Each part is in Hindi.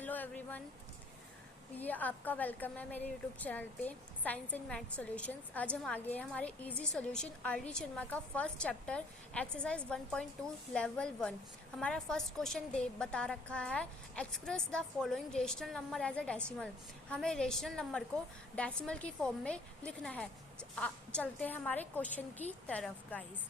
हेलो एवरीवन, ये आपका वेलकम है मेरे यूट्यूब चैनल पे साइंस एंड मैथ सॉल्यूशंस। आज हम आ गए हैं हमारे इजी सॉल्यूशन आर.डी. शर्मा का फर्स्ट चैप्टर एक्सरसाइज 1.2 लेवल 1। हमारा फर्स्ट क्वेश्चन बता रखा है express the following rational number as a decimal. हमें रेशनल नंबर को डेसिमल की फॉर्म में लिखना है। चलते हैं हमारे क्वेश्चन की तरफ गाइस।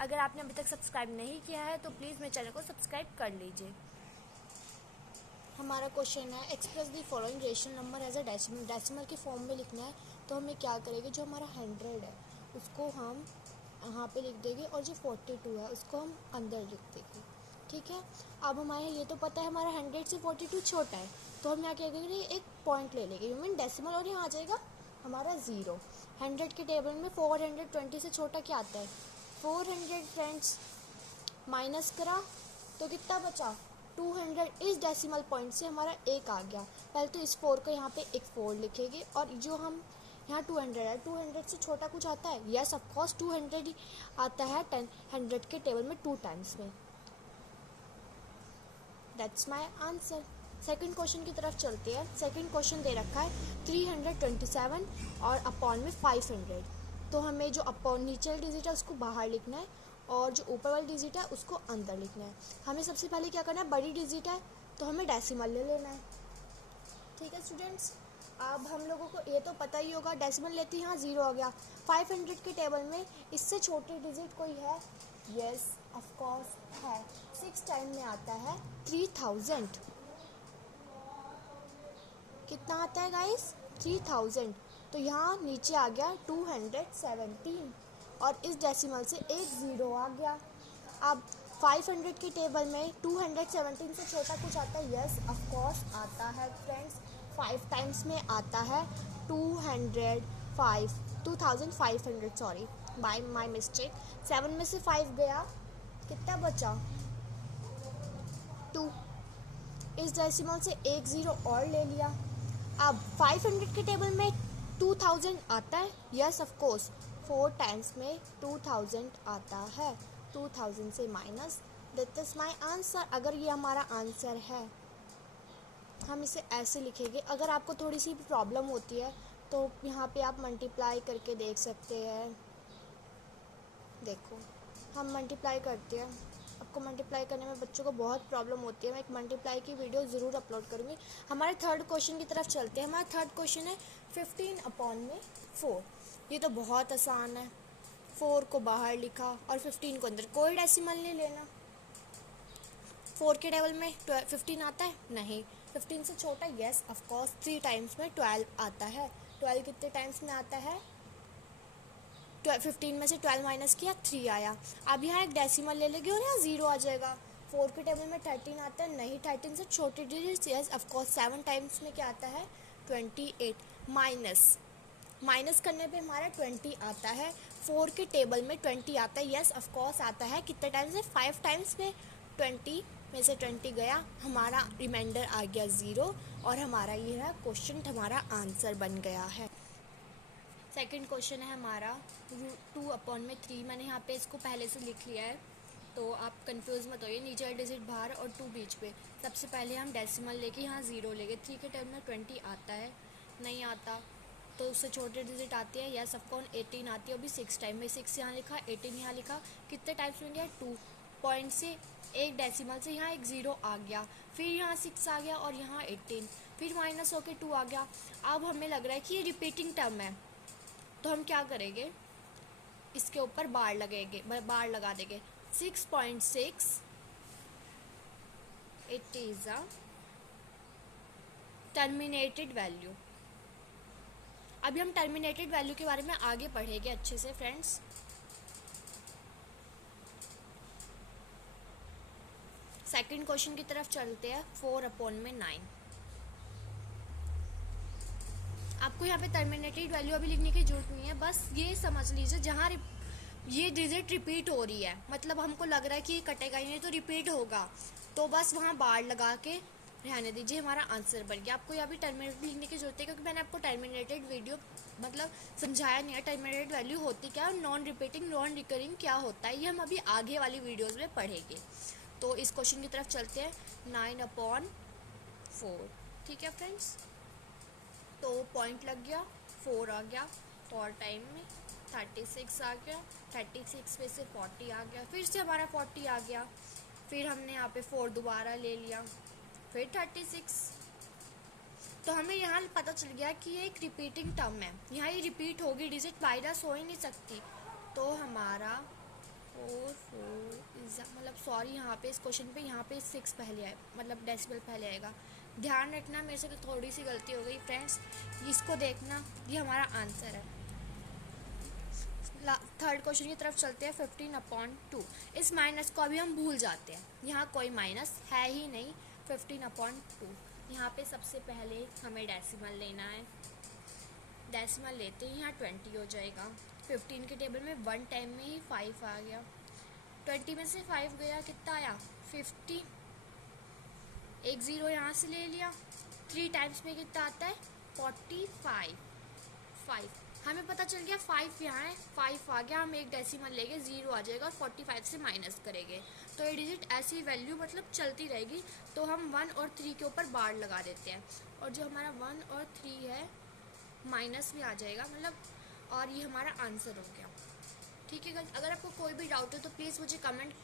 अगर आपने अभी तक सब्सक्राइब नहीं किया है तो प्लीज़ मेरे चैनल को सब्सक्राइब कर लीजिए। हमारा क्वेश्चन है express the following rational number as a decimal. Decimal की फॉर्म में लिखना है तो हमें क्या करेंगे, जो हमारा 100 है उसको हम यहाँ पे लिख देंगे और जो 42 है उसको हम अंदर लिख देंगे। ठीक है, अब हमारे ये तो पता है हमारा 100 से 42 छोटा है, तो हम यहाँ क्या करेंगे, एक पॉइंट ले लेंगे मीन डेसिमल और यहाँ आ जाएगा हमारा 0। 100 के टेबल में 420 से छोटा क्या आता है 400 फ्रेंड्स। माइनस करा तो कितना बचा 200। इस डेसिमल पॉइंट से हमारा एक आ गया। पहले तो इस 4 को यहाँ पे एक 4 लिखेंगे और जो हम यहाँ 200 है, 200 से छोटा कुछ आता है, यस ऑफ कोर्स 200 ही आता है 100 के टेबल में 2 टाइम्स में। That's my answer. Second question की तरफ चलते हैं। सेकंड क्वेश्चन दे रखा है 327 और अपॉन में 500। तो हमें जो अपॉन नीचे डिजिट है उसको बाहर लिखना है और जो ऊपर वाली डिजिट है उसको अंदर लिखना है। हमें सबसे पहले क्या करना है, बड़ी डिजिट है तो हमें डेसिमल ले लेना है। ठीक है स्टूडेंट्स, अब हम लोगों को ये तो पता ही होगा डेसिमल लेते ही यहाँ 0 आ गया। 500 के टेबल में इससे छोटी डिजिट कोई है, यस ऑफ कोर्स है। 6 टाइम में आता है 3000। कितना आता है गाइस 3000। तो यहाँ नीचे आ गया 217 और इस डेसिमल से एक 0 आ गया। अब 500 के टेबल में 217 से छोटा कुछ आता है, यस ऑफ कोर्स आता है फ्रेंड्स। 5 टाइम्स में आता है 2500 सॉरी बाय माय मिस्टेक। 7 में से 5 गया, कितना बचा 2। इस डेसिमल से एक 0 और ले लिया। अब 500 के टेबल में 2000 आता है, यस ऑफ कोर्स 4 टाइम्स में 2000 आता है। 2000 से minus, that is my answer. अगर ये हमारा आंसर है हम इसे ऐसे लिखेंगे। अगर आपको थोड़ी सी प्रॉब्लम होती है तो यहाँ पे आप मल्टीप्लाई करके देख सकते हैं। देखो हम मल्टीप्लाई करते हैं, आपको मल्टीप्लाई करने में बच्चों को बहुत प्रॉब्लम होती है। मैं एक मल्टीप्लाई की वीडियो ज़रूर अपलोड करूँगी। हमारे थर्ड क्वेश्चन की तरफ चलते हैं। हमारा थर्ड क्वेश्चन है 15 अपॉन में 4। ये तो बहुत आसान है, 4 को बाहर लिखा और 15 को अंदर, कोई डेसिमल नहीं लेना। 4 के टेबल में 15 आता है, नहीं। 15 से छोटा, यस ऑफ कोर्स 3 टाइम्स में 12 आता है। 12 कितने टाइम्स में आता है 15 में से 12 माइनस किया 3 आया। अब यहाँ एक डेसिमल ले लेंगे और यहाँ 0 आ जाएगा। 4 के टेबल में 13 आता है, नहीं। 13 से छोटी digit, yes of course 7 times में क्या आता है 28। माइनस करने पे हमारा 20 आता है। 4 के टेबल में 20 आता है, यस ऑफ कोर्स आता है। कितने टाइम्स है 5 टाइम्स में 20 में से 20 गया, हमारा रिमाइंडर आ गया 0 और हमारा ये है क्वेश्चन, हमारा आंसर बन गया है। सेकंड क्वेश्चन है हमारा 2 अपॉन में 3। मैंने यहाँ पे इसको पहले से लिख लिया है तो आप कंफ्यूज मत होइए। नीचे डिजिट बाहर और 2 बीच पे। सबसे पहले हम डेसिमल लेके यहाँ 0 लेंगे। 3 के टर्म में 20 आता है, नहीं आता तो उससे छोटे डिजिट आती है, या सबको 18 आती है, वो भी 6 टाइम में। 6 यहाँ लिखा, 18 यहाँ लिखा, कितने टाइम्स में गया 2 पॉइंट से एक डेसिमल से यहाँ एक 0 आ गया, फिर यहाँ 6 आ गया और यहाँ 18, फिर माइनस होके 2 आ गया। अब हमें लग रहा है कि ये रिपीटिंग टर्म है तो हम क्या करेंगे, इसके ऊपर बार लगा देंगे 6.6। It is a terminated value. अभी हम टर्मिनेटेड वैल्यू के बारे में आगे पढ़ेंगे अच्छे से फ्रेंड्स। सेकंड क्वेश्चन की तरफ चलते हैं 4 अपॉन में 9। आपको यहाँ पे टर्मिनेटेड वैल्यू अभी लिखने की जरूरत नहीं है, बस ये समझ लीजिए जहाँ ये डिजिट रिपीट हो रही है, मतलब हमको लग रहा है कि ये कटेगा ही नहीं तो रिपीट होगा, तो बस वहाँ बार लगा के रहने दीजिए, हमारा आंसर बन गया। आपको यहाँ भी टर्मिनेटेड लिखने की जरूरत है क्योंकि मैंने आपको टर्मिनेटेड वीडियो मतलब समझाया नहीं है टर्मिनेटेड वैल्यू होती क्या और नॉन रिपीटिंग नॉन रिकरिंग क्या होता है, ये हम अभी आगे वाली वीडियोज़ में पढ़ेंगे। तो इस क्वेश्चन की तरफ चलते हैं। 9 अपॉन 4। ठीक है फ्रेंड्स, तो पॉइंट लग गया, 4 आ गया, और टाइम में 36 आ गया, 36 में से 40 आ गया, फिर से हमारा 40 आ गया, फिर हमने यहाँ पे 4 दोबारा ले लिया, फिर 36। तो हमें यहाँ पता चल गया कि ये एक रिपीटिंग टर्म है, यहाँ ये रिपीट होगी, डिजिट माइनस हो ही नहीं सकती। तो हमारा 4 मतलब सॉरी, यहाँ पे इस क्वेश्चन पे यहाँ पे 6 पहले आए, मतलब डेसिमल पहले आएगा। ध्यान रखना, मेरे से थोड़ी सी गलती हो गई फ्रेंड्स, इसको देखना, ये हमारा आंसर है। थर्ड क्वेश्चन की तरफ चलते हैं। 15/2, इस माइनस को अभी हम भूल जाते हैं, यहाँ कोई माइनस है ही नहीं। 15/2, यहाँ पे सबसे पहले हमें डेसिमल लेना है, डेसिमल लेते हैं, यहाँ 20 हो जाएगा। 15 के टेबल में 1 टाइम में ही 5 आ गया, 20 में से 5 गया, कितना आया 50, एक ज़ीरो यहाँ से ले लिया, 3 टाइम्स में कितना आता है 45, 5 हमें पता चल गया, 5 यहाँ है, 5 आ गया, हम एक डेसिमल लेंगे, 0 आ जाएगा और 45 से माइनस करेंगे, तो ये डिजिट ऐसी वैल्यू मतलब चलती रहेगी। तो हम 1 और 3 के ऊपर बार लगा देते हैं, और जो हमारा 1 और 3 है माइनस में आ जाएगा, मतलब, और ये हमारा आंसर हो गया। ठीक है गाइस, अगर आपको कोई भी डाउट है तो प्लीज़ मुझे कमेंट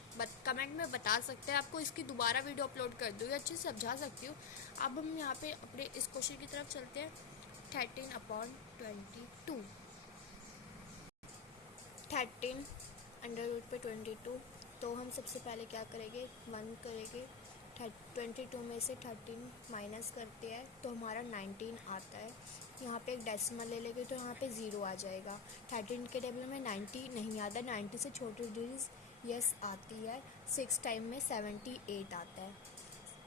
में बता सकते हैं, आपको इसकी दोबारा वीडियो अपलोड कर दूँगी, अच्छे से समझा सकती हूँ। अब हम यहाँ पे अपने इस क्वेश्चन की तरफ चलते हैं। 13/22, 13 √22, तो हम सबसे पहले क्या करेंगे, 1 करेंगे, 22 में से 13 माइनस करते हैं तो हमारा 19 आता है। यहाँ पे एक डेसिमल ले लेंगे तो यहाँ पे 0 आ जाएगा। 13 के टेबल में 90 नहीं आता, 90 से छोटी डिजिट यस आती है। 6 टाइम में 78 आता है।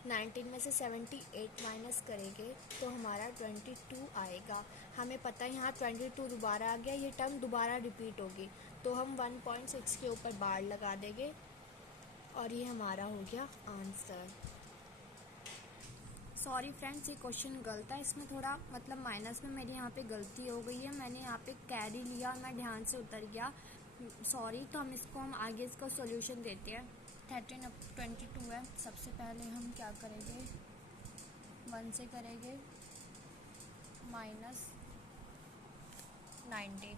19 में से 78 माइनस करेंगे तो हमारा 22 आएगा। हमें पता है यहाँ 22 दोबारा आ गया, ये टर्म दोबारा रिपीट होगी, तो हम 1.6 के ऊपर बार लगा देंगे, और ये हमारा हो गया आंसर। सॉरी फ्रेंड्स, ये क्वेश्चन गलत है, इसमें थोड़ा मतलब माइनस में मेरी यहाँ पे गलती हो गई है, मैंने यहाँ पे कैरी लिया और मैं ध्यान से उतर गया, सॉरी। तो हम आगे इसका सॉल्यूशन देते हैं। 13/22 है, सबसे पहले हम क्या करेंगे, 1 से करेंगे -19,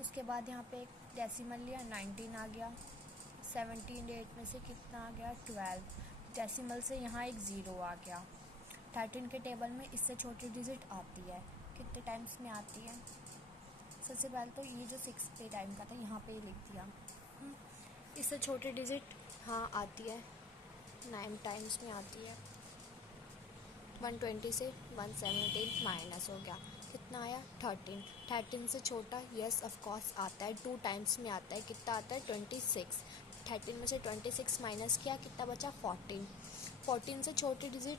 उसके बाद यहाँ पे एक डेसिमल लिया, 19 आ गया। 78 में से कितना आ गया 12, डेसिमल से यहाँ एक 0 आ गया। 13 के टेबल में इससे छोटी डिजिट आती है, कितने टाइम्स में आती है, सबसे पहले तो ये जो 6 टाइम का था यहाँ पे लिख दिया। इससे छोटी डिजिट हाँ आती है, 9 टाइम्स में आती है। 120 से 117 माइनस हो गया, कितना आया 13। 13 से छोटा यस ऑफ कोर्स आता है, 2 टाइम्स में आता है, कितना आता है 26। 13 में से 26 माइनस किया, कितना बचा 14। 14 से छोटी डिजिट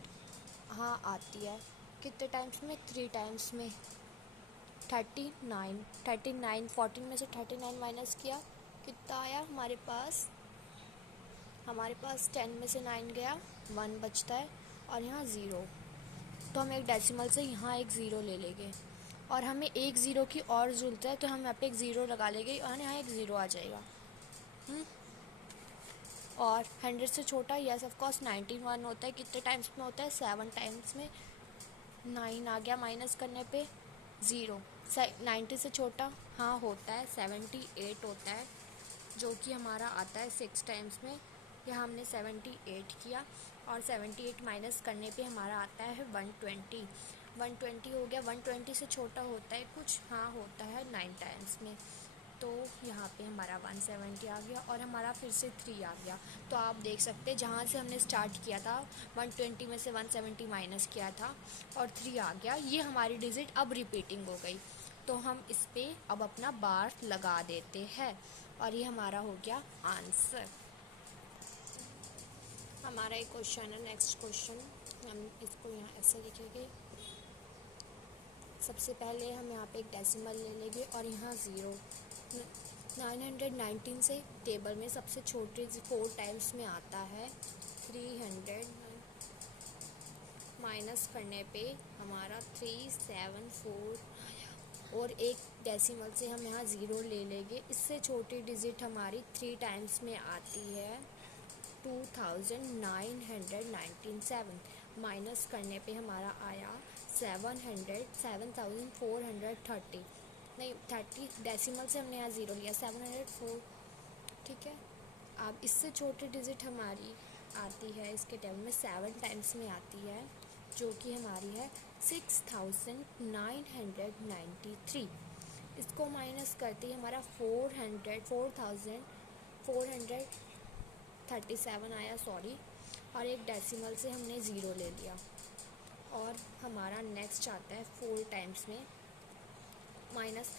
हाँ आती है, कितने टाइम्स में 3 टाइम्स में 39। 14 में से 39 माइनस किया, कितना आया हमारे पास 10 में से 9 गया, 1 बचता है और यहाँ 0, तो हम एक डेसिमल से यहाँ एक 0 ले लेंगे, और हमें एक 0 की और ज़रूरत है, तो हम यहाँ पे एक 0 लगा लेंगे और यहाँ एक 0 आ जाएगा। और 100 से छोटा यस ऑफ कोर्स 91 होता है, कितने टाइम्स में होता है 7 टाइम्स में। 9 आ गया माइनस करने पे 0। 90 से छोटा हाँ होता है, 78 होता है, जो कि हमारा आता है 6 टाइम्स में। यहाँ हमने 78 किया, और 78 माइनस करने पे हमारा आता है 120। 120 हो गया, 120 से छोटा होता है कुछ हाँ होता है 9 टाइम्स में, तो यहाँ पे हमारा 170 आ गया, और हमारा फिर से 3 आ गया। तो आप देख सकते हैं जहाँ से हमने स्टार्ट किया था 120 में से 170 माइनस किया था और 3 आ गया, ये हमारी डिजिट अब रिपीटिंग हो गई, तो हम इस पर अब अपना बार लगा देते हैं, और ये हमारा हो गया आंसर। हमारा एक क्वेश्चन है, नेक्स्ट क्वेश्चन, हम इसको यहाँ ऐसे लिखेंगे। सबसे पहले हम यहाँ पे एक डेसिमल ले लेंगे और यहाँ 0। 919 से टेबल में सबसे छोटे 4 टाइम्स में आता है 300, माइनस करने पे हमारा 374, और एक डेसिमल से हम यहाँ 0 ले लेंगे। इससे छोटी डिजिट हमारी 3 टाइम्स में आती है 2997। माइनस करने पे हमारा आया 7430, नहीं 30 डेसिमल से हमने यहाँ 0 लिया, 704, ठीक है। अब इससे छोटी डिजिट हमारी आती है इसके टेबल में 7 टाइम्स में आती है, जो कि हमारी है 6993। इसको माइनस करते ही हमारा 4437 आया, सॉरी, और एक डेसिमल से हमने 0 ले लिया। और हमारा नेक्स्ट आता है 4 टाइम्स में माइनस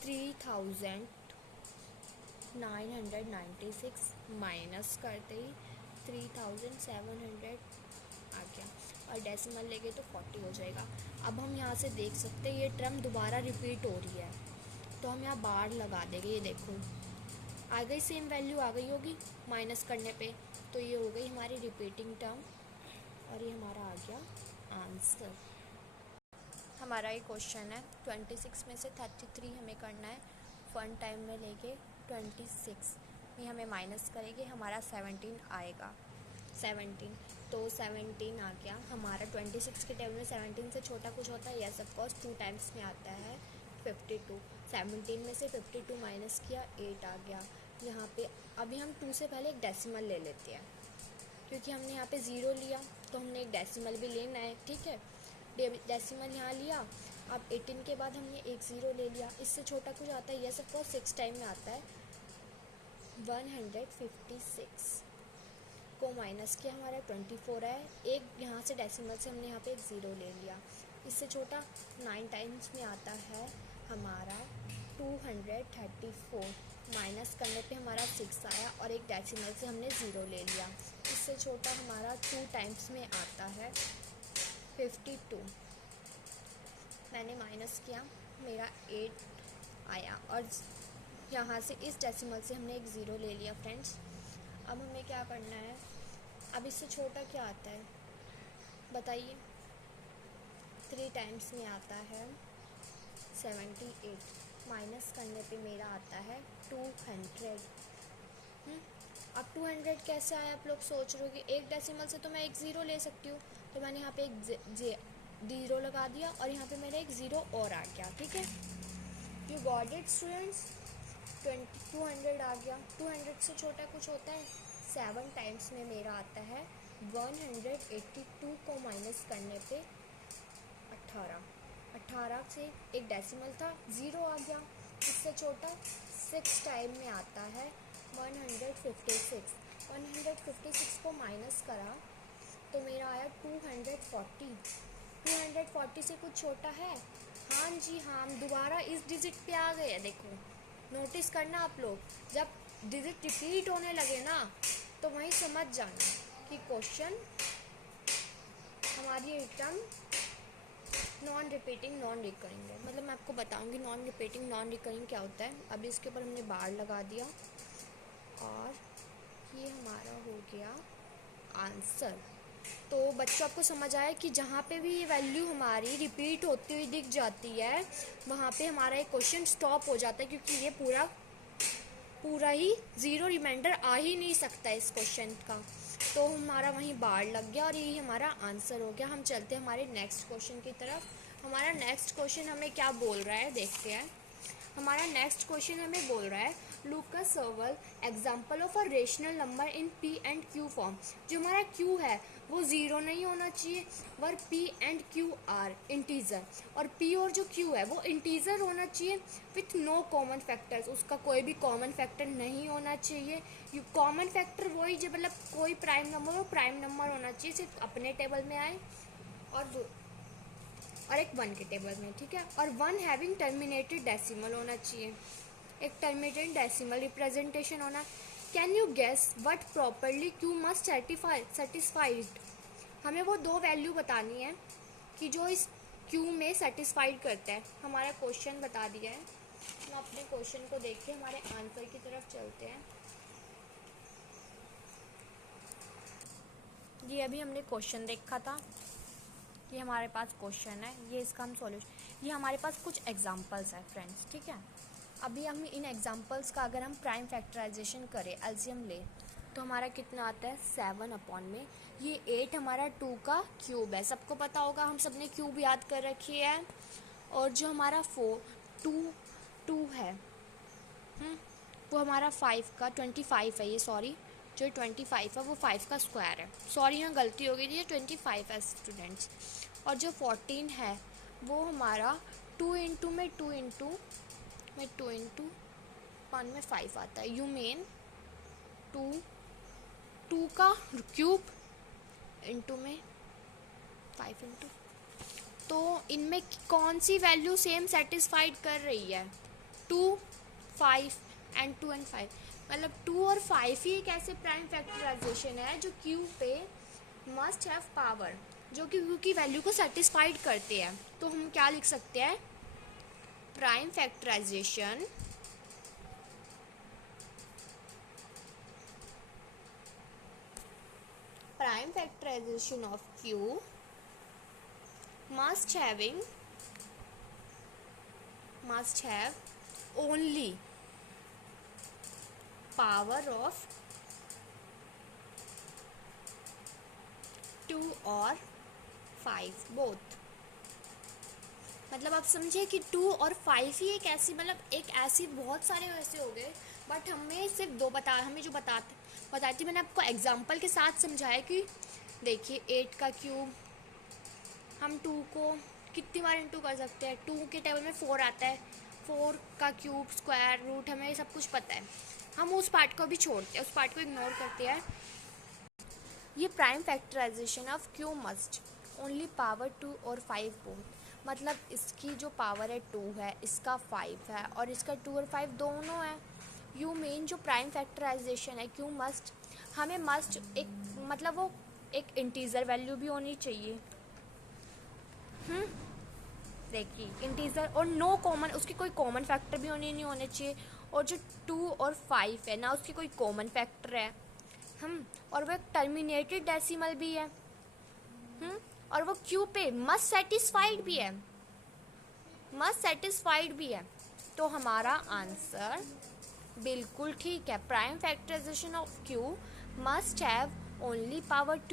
3996, माइनस करते ही 3700 आ गया, और डेसिमल लेंगे तो 40 हो जाएगा। अब हम यहाँ से देख सकते हैं ये टर्म दोबारा रिपीट हो रही है, तो हम यहाँ बार लगा देंगे। ये देखो आ गई, सेम वैल्यू आ गई होगी माइनस करने पे, तो ये हो गई हमारी रिपीटिंग टर्म, और ये हमारा आ गया आंसर। हमारा ये क्वेश्चन है 26 में से 33 हमें करना है, 1 टाइम में लेके 26 में हमें माइनस करेंगे, हमारा 17 आएगा। 17, तो 17 आ गया हमारा। 26 के टेबल में 17 से छोटा कुछ होता है, यस ऑफ कोर्स 2 टाइम्स में आता है 52। 17 में से 52 माइनस किया, 8 आ गया यहाँ पे। अभी हम 2 से पहले एक डेसिमल ले लेते हैं, क्योंकि हमने यहाँ पे 0 लिया तो हमने एक डेसिमल भी लेना है, ठीक है। डेसिमल यहाँ लिया। अब 18 के बाद हमने एक 0 ले लिया, इससे छोटा कुछ आता है, यस ऑफ कोर्स 6 टाइम में आता है 156 को माइनस किया, हमारा 24 है। एक यहाँ से डेसिमल से हमने यहाँ पे एक 0 ले लिया, इससे छोटा 9 टाइम्स में आता है हमारा 234, माइनस करने पे हमारा 6 आया, और एक डेसिमल से हमने 0 ले लिया, इससे छोटा हमारा 2 टाइम्स में आता है 52। मैंने माइनस किया, मेरा 8 आया, और यहाँ से इस डेसिमल से हमने एक 0 ले लिया फ्रेंड्स। अब हमें क्या करना है, अब इससे छोटा क्या आता है बताइए। 3 टाइम्स में आता है 78, माइनस करने पे मेरा आता है 200। अब 200 कैसे आया, आप लोग सोच रहे हो कि एक डेसिमल से तो मैं एक 0 ले सकती हूँ, तो मैंने यहाँ पे एक 0 लगा दिया, और यहाँ पे मेरा एक 0 और आ गया, ठीक है। यू गॉट इट स्टूडेंट्स, 200 आ गया। 200 से छोटा कुछ होता है, 7 टाइम्स में मेरा आता है 182 को माइनस करने पे 18 से एक डेसिमल था, 0 आ गया, इससे छोटा 6 टाइम में आता है 156। 156 को माइनस करा तो मेरा आया 240। 240 से कुछ छोटा है, हाँ जी हाँ, हम दोबारा इस डिजिट पे आ गए। देखो नोटिस करना आप लोग, जब डिजिट रिपीट होने लगे ना तो वहीं समझ जाना कि क्वेश्चन हमारी term non repeating non recurring है। मतलब मैं आपको बताऊंगी नॉन रिपीटिंग नॉन रिकरिंग क्या होता है। अभी इसके ऊपर हमने बार लगा दिया, और ये हमारा हो गया आंसर। तो बच्चों आपको समझ आया कि जहाँ पे भी ये वैल्यू हमारी रिपीट होती हुई दिख जाती है वहाँ पे हमारा एक क्वेश्चन स्टॉप हो जाता है, क्योंकि ये पूरा ही 0 रिमाइंडर आ ही नहीं सकता इस क्वेश्चन का। तो हमारा वहीं बार लग गया, और यही हमारा आंसर हो गया। हम चलते हैं हमारे नेक्स्ट क्वेश्चन की तरफ। हमारा नेक्स्ट क्वेश्चन हमें क्या बोल रहा है देखते हैं। हमारा नेक्स्ट क्वेश्चन हमें बोल रहा है looks several example of a rational number in P and Q form. जो हमारा Q है वो 0 नहीं होना चाहिए, where P and Q are integer, और P और जो Q है वो इंटीजर होना चाहिए विथ नो कॉमन फैक्टर्स। उसका कोई भी कॉमन फैक्टर नहीं होना चाहिए। कॉमन फैक्टर वही जो मतलब कोई प्राइम नंबर हो, प्राइम नंबर होना चाहिए, सिर्फ अपने टेबल में आए और एक 1 के टेबल में, ठीक है। और 1 हैविंग टर्मिनेटेड डेसिमल होना चाहिए, एक टर्मिनेटेड डेसिमल रिप्रेजेंटेशन होना। Can you guess what properly Q must satisfied. हमें वो 2 वैल्यू बतानी है कि जो इस Q में सेटिस्फाइड करता है। हमारा क्वेश्चन बता दिया है, हम अपने क्वेश्चन को देख के हमारे आंसर की तरफ चलते हैं। ये अभी हमने क्वेश्चन देखा था, ये हमारे पास क्वेश्चन है, ये इसका हम सॉल्यूशन, ये हमारे पास कुछ एग्जांपल्स है फ्रेंड्स, ठीक है। अभी हम इन एग्जांपल्स का अगर हम प्राइम फैक्टराइजेशन करें, एलसीएम ले, तो हमारा कितना आता है 7 अपॉन में ये 8 हमारा 2 का क्यूब है, सबको पता होगा, हम सब ने क्यूब याद कर रखी है। और जो हमारा 2 है वो हमारा 5 का 25 है, ये सॉरी जो 25 है वो 5 का स्क्वायर है, सॉरी यहाँ गलती हो गई थी, ये 25 है स्टूडेंट्स। और जो 14 है वो हमारा 2 इंटू 1 में 5 आता है, यू मीन 2 का क्यूब इंटू में 5 इंटू। तो इनमें कौन सी वैल्यू सेम सेटिस्फाइड कर रही है? 2, 5 एंड 2 एंड 5, मतलब 2 और 5 ही एक ऐसे प्राइम फैक्टराइजेशन है जो क्यू पे मस्ट हैव पावर, जो कि क्यू की वैल्यू को सेटिस्फाइड करते हैं। तो हम क्या लिख सकते हैं? Prime factorisation of Q must have only power of 2 और 5 बोथ। मतलब आप समझे कि 2 और 5 ही एक ऐसी, मतलब एक ऐसी, बहुत सारे वैसे हो गए, बट हमें सिर्फ 2 हमें जो बताती मैंने आपको एग्जांपल के साथ समझाया कि देखिए 8 का क्यूब हम 2 को कितनी बार इंटू कर सकते हैं, 2 के टेबल में 4 आता है, 4 का क्यूब स्क्वायर रूट हमें सब कुछ पता है, हम उस पार्ट को भी छोड़ते हैं, उस पार्ट को इग्नोर करते हैं। ये prime factorisation of Q must only power 2 और 5 बोथ, मतलब इसकी जो पावर है 2 है, इसका 5 है और इसका 2 और 5 दोनों है। यू मीन जो प्राइम फैक्टराइजेशन है क्यू मस्ट, हमें मस्ट एक, मतलब वो एक इंटीजर वैल्यू भी होनी चाहिए। देखिए इंटीजर और नो कॉमन, उसकी कोई कॉमन फैक्टर भी नहीं होने चाहिए। और जो 2 और 5 है ना, उसकी कोई कॉमन फैक्टर है, और वो एक टर्मिनेटेड डेसिमल भी है, और वो क्यू पे मस्ट सेटिस्फाइड भी है। तो हमारा आंसर बिल्कुल ठीक है, prime factorisation of Q must have only power 2